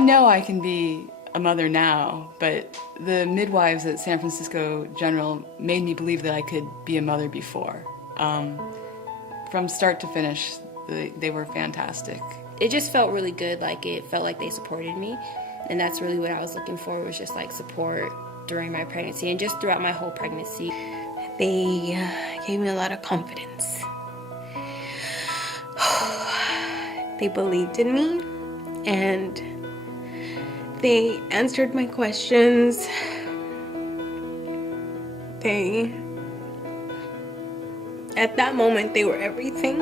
know I can be a mother now, but the midwives at San Francisco General made me believe that I could be a mother before. From start to finish, they were fantastic. It just felt really good, like it felt like they supported me, and that's really what I was looking for, was just like support during my pregnancy and just throughout my whole pregnancy. They gave me a lot of confidence. They believed in me, and they answered my questions. At that moment, they were everything.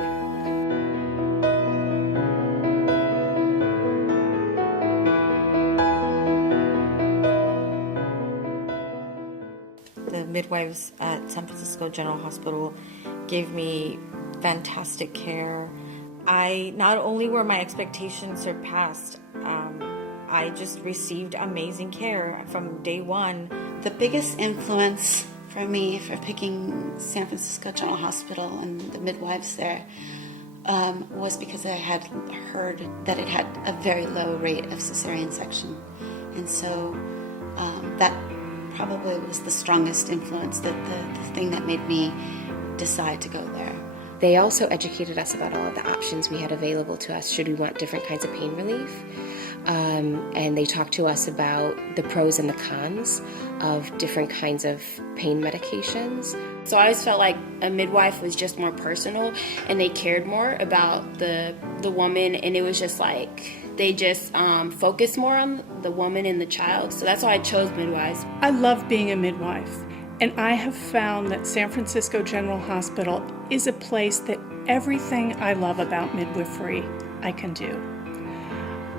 The midwives at San Francisco General Hospital gave me fantastic care. Not only were my expectations surpassed, I just received amazing care from day one. The biggest influence for me for picking San Francisco General Hospital and the midwives there was because I had heard that it had a very low rate of cesarean section. And so that probably was the strongest influence, the thing that made me decide to go there. They also educated us about all of the options we had available to us should we want different kinds of pain relief. And they talked to us about the pros and the cons of different kinds of pain medications. So I always felt like a midwife was just more personal, and they cared more about the woman, and it was just like they just focused more on the woman and the child. So that's why I chose midwives. I love being a midwife, and I have found that San Francisco General Hospital is a place that everything I love about midwifery I can do.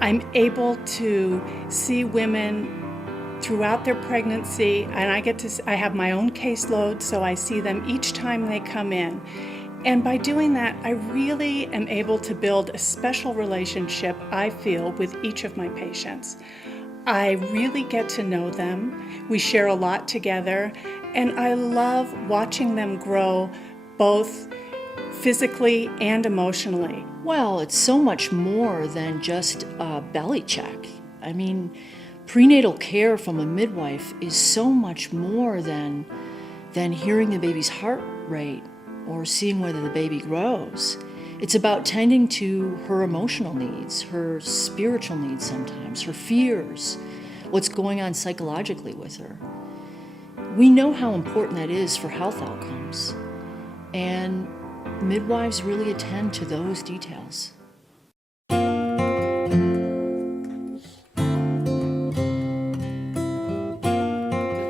I'm able to see women throughout their pregnancy, and I have my own caseload, so I see them each time they come in. And by doing that, I really am able to build a special relationship, I feel, with each of my patients. I really get to know them. We share a lot together, and I love watching them grow both physically and emotionally. Well, it's so much more than just a belly check. I mean, prenatal care from a midwife is so much more than hearing the baby's heart rate or seeing whether the baby grows. It's about tending to her emotional needs, her spiritual needs sometimes, her fears, what's going on psychologically with her. We know how important that is for health outcomes, and midwives really attend to those details.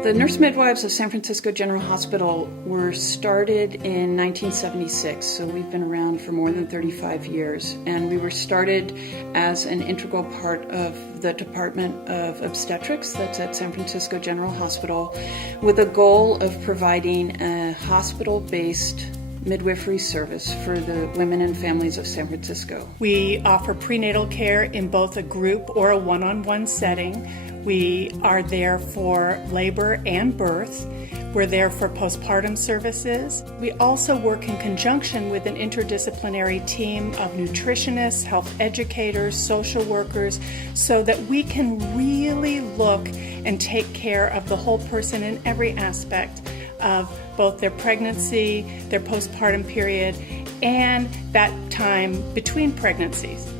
The Nurse-Midwives of San Francisco General Hospital were started in 1976, so we've been around for more than 35 years. And we were started as an integral part of the Department of Obstetrics that's at San Francisco General Hospital, with a goal of providing a hospital-based midwifery service for the women and families of San Francisco. We offer prenatal care in both a group or a one-on-one setting. We are there for labor and birth. We're there for postpartum services. We also work in conjunction with an interdisciplinary team of nutritionists, health educators, social workers, so that we can really look and take care of the whole person in every aspect of both their pregnancy, their postpartum period, and that time between pregnancies.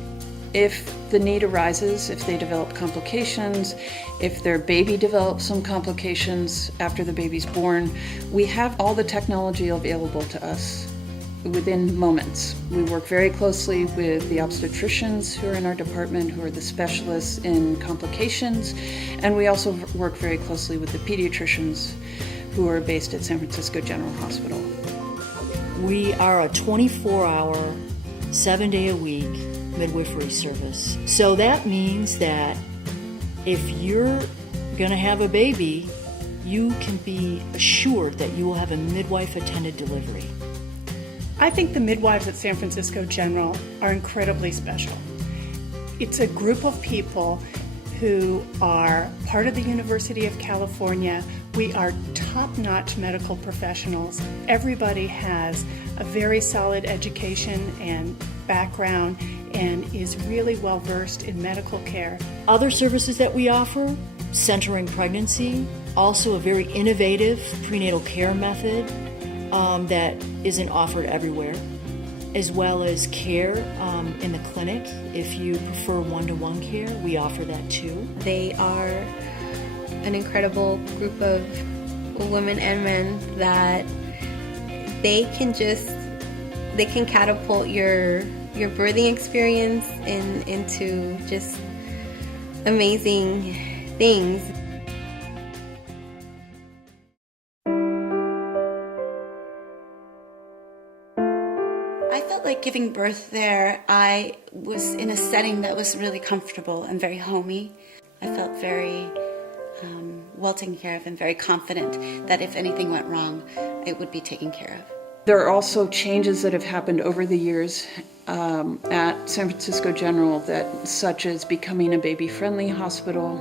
If the need arises, if they develop complications, if their baby develops some complications after the baby's born, we have all the technology available to us within moments. We work very closely with the obstetricians who are in our department, who are the specialists in complications, and we also work very closely with the pediatricians who are based at San Francisco General Hospital. We are a 24-hour, 7-day-a-week midwifery service. So that means that if you're going to have a baby, you can be assured that you will have a midwife-attended delivery. I think the midwives at San Francisco General are incredibly special. It's a group of people who are part of the University of California. We are top-notch medical professionals. Everybody has a very solid education and background and is really well versed in medical care. Other services that we offer, centering pregnancy, also a very innovative prenatal care method that isn't offered everywhere, as well as care in the clinic. If you prefer one-to-one care, we offer that too. They are an incredible group of women and men that they can catapult your birthing experience into just amazing things. I felt like giving birth there, I was in a setting that was really comfortable and very homey. I felt very well taken care of and very confident that if anything went wrong, it would be taken care of. There are also changes that have happened over the years at San Francisco General, such as becoming a baby-friendly hospital,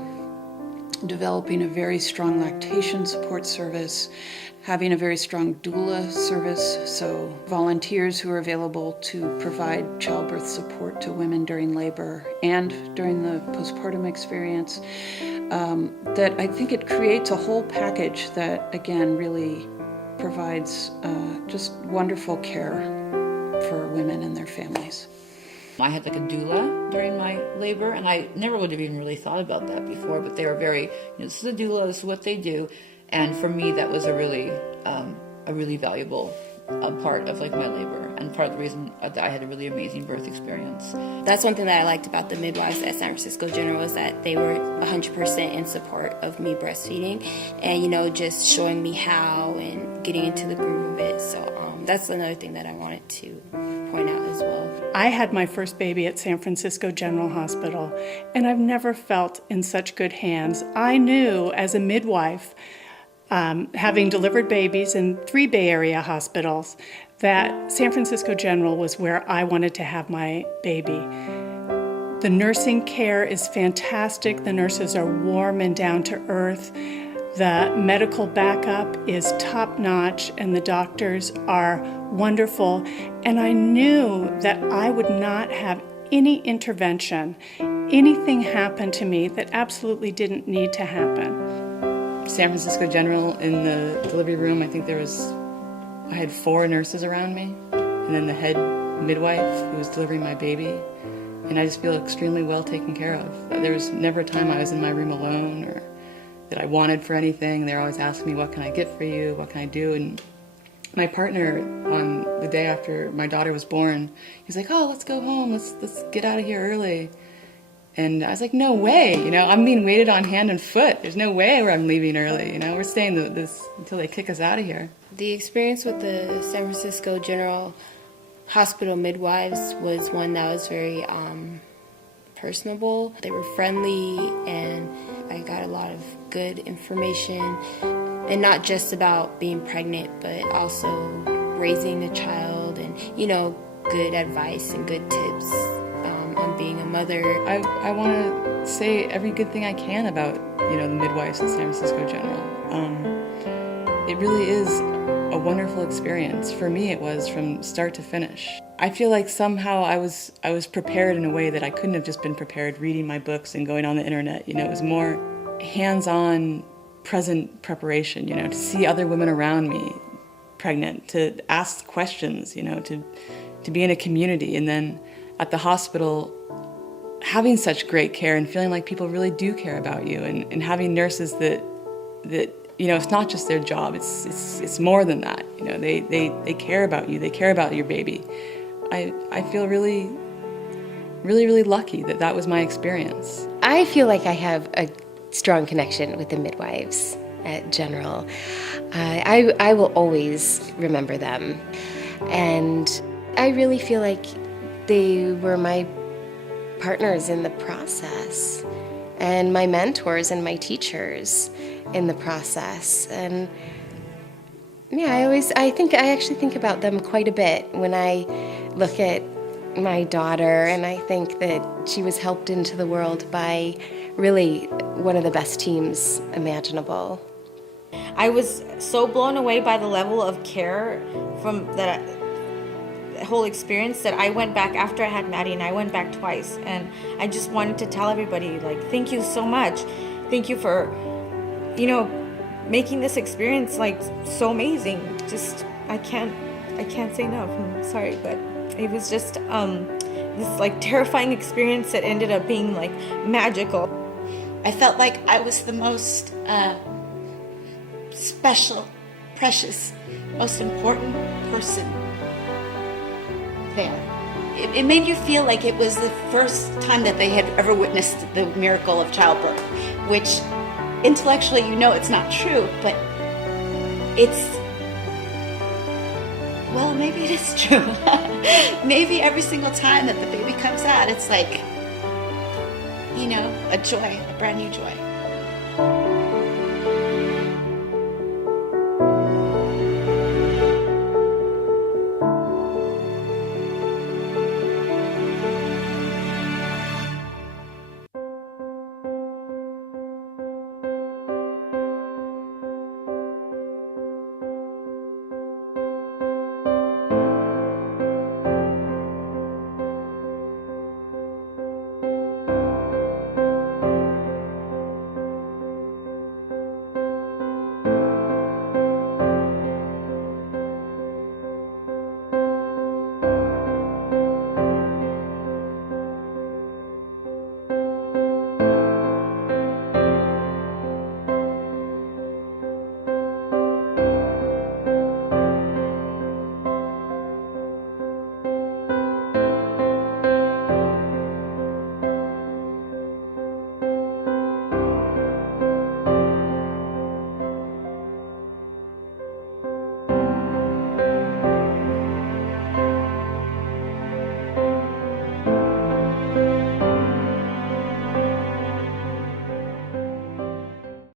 developing a very strong lactation support service, having a very strong doula service, so volunteers who are available to provide childbirth support to women during labor and during the postpartum experience. That I think it creates a whole package that, again, really provides just wonderful care for women and their families. I had like a doula during my labor, and I never would have even really thought about that before, but they were very, this is a doula, this is what they do. And for me, that was a really valuable part of like my labor, and part of the reason that I had a really amazing birth experience. That's one thing that I liked about the midwives at San Francisco General, is that they were 100% in support of me breastfeeding, and just showing me how and getting into the groove of it. So that's another thing that I wanted to point out as well. I had my first baby at San Francisco General Hospital, and I've never felt in such good hands. I knew as a midwife, having delivered babies in 3 Bay Area hospitals, that San Francisco General was where I wanted to have my baby. The nursing care is fantastic. The nurses are warm and down to earth. The medical backup is top-notch, and the doctors are wonderful. And I knew that I would not have any intervention, anything happen to me that absolutely didn't need to happen. San Francisco General, in the delivery room, I think I had 4 nurses around me, and then the head midwife who was delivering my baby, and I just feel extremely well taken care of. There was never a time I was in my room alone or that I wanted for anything. They're always asking me, what can I get for you, what can I do? And my partner, on the day after my daughter was born, he's like, oh, let's go home, let's get out of here early. And I was like, no way, I'm being waited on hand and foot. There's no way where I'm leaving early, we're staying this until they kick us out of here. The experience with the San Francisco General Hospital midwives was one that was very personable. They were friendly, and I got a lot of good information, and not just about being pregnant, but also raising a child, and good advice and good tips on being a mother. I want to say every good thing I can about the midwives at San Francisco General. It really is a wonderful experience. For me, it was from start to finish. I feel like somehow I was prepared in a way that I couldn't have just been prepared reading my books and going on the internet. It was more hands-on, present preparation. To see other women around me pregnant, to ask questions. To be in a community, and then at the hospital, having such great care and feeling like people really do care about you, and having nurses that it's not just their job, it's more than that. They care about you, they care about your baby. I feel really, really, really lucky that was my experience. I feel like I have a strong connection with the midwives at General. I will always remember them, and I really feel like they were my partners in the process, and my mentors and my teachers in the process. And I actually think about them quite a bit when I look at my daughter, and I think that she was helped into the world by really one of the best teams imaginable. I was so blown away by the level of care whole experience that I went back after I had Maddie, and I went back twice. And I just wanted to tell everybody, like, thank you so much. Thank you for, making this experience like so amazing. Just I can't say enough. I'm sorry, but it was just this like terrifying experience that ended up being like magical. I felt like I was the most special, precious, most important person there. It made you feel like it was the first time that they had ever witnessed the miracle of childbirth, which intellectually it's not true, but maybe it is true. Maybe every single time that the baby comes out, it's like, a joy, a brand new joy.